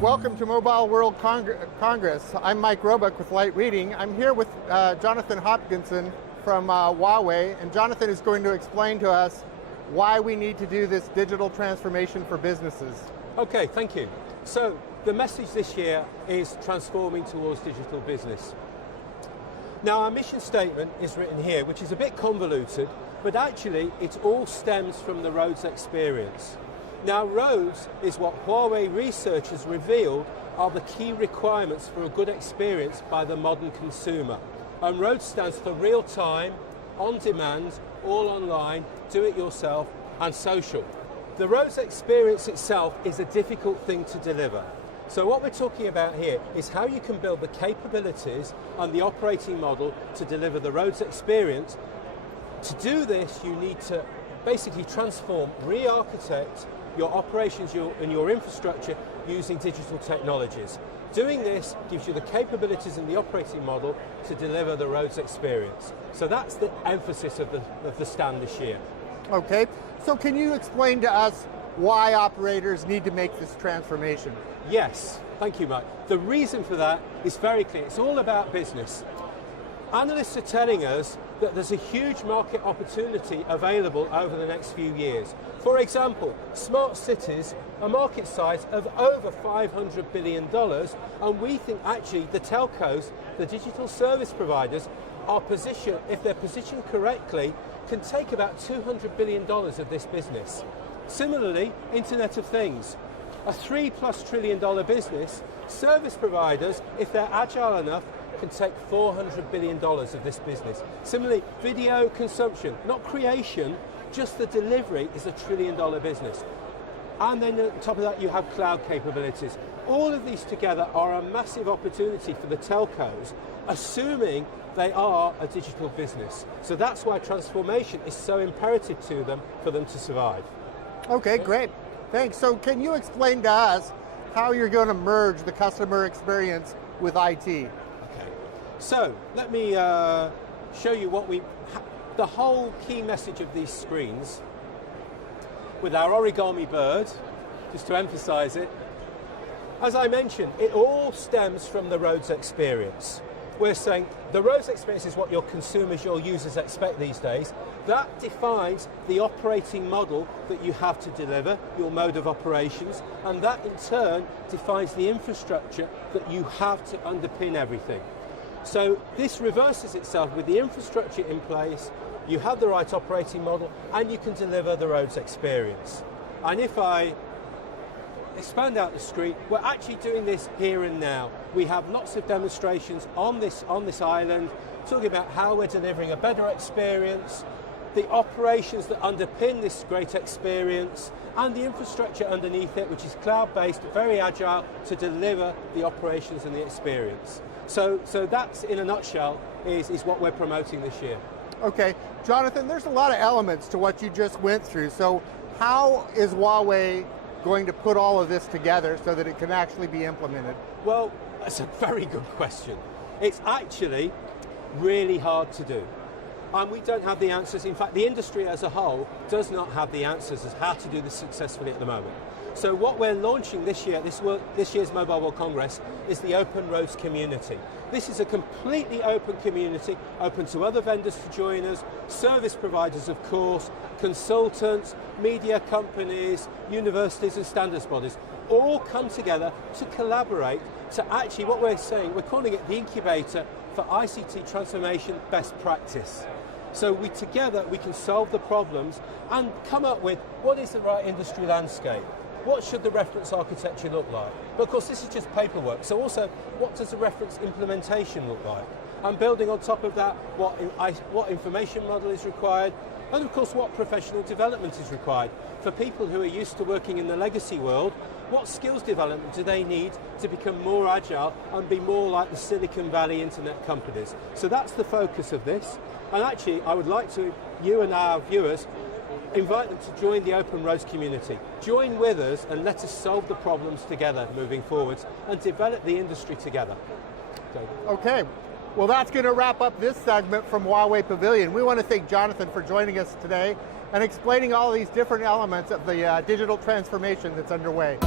Welcome to Mobile World Congress. I'm Mike Roebuck with Light Reading. I'm here with Jonathan Hopkinson from Huawei, and Jonathan is going to explain to us why we need to do this digital transformation for businesses. Okay, thank you. So the message this year is transforming towards digital business. Now our mission statement is written here, which is a bit convoluted, but actually it all stems from the Rhodes experience. Now Rhodes is what Huawei researchers revealed are the key requirements for a good experience by the modern consumer. And Rhodes stands for real time, on demand, all online, do it yourself and social. The Rhodes experience itself is a difficult thing to deliver. So what we're talking about here is how you can build the capabilities and the operating model to deliver the Rhodes experience. To do this, you need to basically transform, re-architect your operations and your infrastructure using digital technologies. Doing this gives you the capabilities and the operating model to deliver the Rhodes experience. So that's the emphasis of the stand this year. Okay, so can you explain to us why operators need to make this transformation? Yes, thank you, Mike. The reason for that is very clear. It's all about business. Analysts are telling us that there's a huge market opportunity available over the next few years. For example, smart cities, a market size of over $500 billion, and we think actually the telcos, the digital service providers, are positioned, if they're positioned correctly, can take about $200 billion of this business. Similarly, Internet of Things, a $3+ trillion business, service providers, if they're agile enough, can take $400 billion of this business. Similarly, video consumption, not creation, just the delivery is a $1 trillion business. And then on top of that, you have cloud capabilities. All of these together are a massive opportunity for the telcos, assuming they are a digital business. So that's why transformation is so imperative to them for them to survive. Okay, great. Thanks. So can you explain to us how you're going to merge the customer experience with IT? So let me show you the whole key message of these screens with our origami bird, just to emphasize it. As I mentioned, it all stems from the Rhodes experience. We're saying the Rhodes experience is what your consumers, your users expect these days. That defines the operating model that you have to deliver, your mode of operations, and that in turn defines the infrastructure that you have to underpin everything. So this reverses itself with the infrastructure in place, you have the right operating model, and you can deliver the Rhodes experience. And if I expand out the screen, we're actually doing this here and now. We have lots of demonstrations on this island, talking about how we're delivering a better experience, the operations that underpin this great experience, and the infrastructure underneath it, which is cloud-based, very agile, to deliver the operations and the experience. So that's, in a nutshell, is what we're promoting this year. Okay, Jonathan, there's a lot of elements to what you just went through. So how is Huawei going to put all of this together so that it can actually be implemented? Well, that's a very good question. It's actually really hard to do. And we don't have the answers. In fact, the industry as a whole does not have the answers as how to do this successfully at the moment. So what we're launching this year, this year's Mobile World Congress, is the Open Rhodes community. This is a completely open community, open to other vendors to join us, service providers of course, consultants, media companies, universities and standards bodies, all come together to collaborate to actually, what we're saying, we're calling it the incubator for ICT transformation best practice. So together we can solve the problems and come up with what is the right industry landscape. What should the reference architecture look like? But of course this is just paperwork, so also what does the reference implementation look like? And building on top of that, what information model is required, and of course what professional development is required. For people who are used to working in the legacy world, what skills development do they need to become more agile and be more like the Silicon Valley internet companies? So that's the focus of this. And actually I would like to, you and our viewers, invite them to join the Open Rhodes community. Join with us and let us solve the problems together moving forwards and develop the industry together. Okay, well that's going to wrap up this segment from Huawei Pavilion. We want to thank Jonathan for joining us today and explaining all these different elements of the digital transformation that's underway.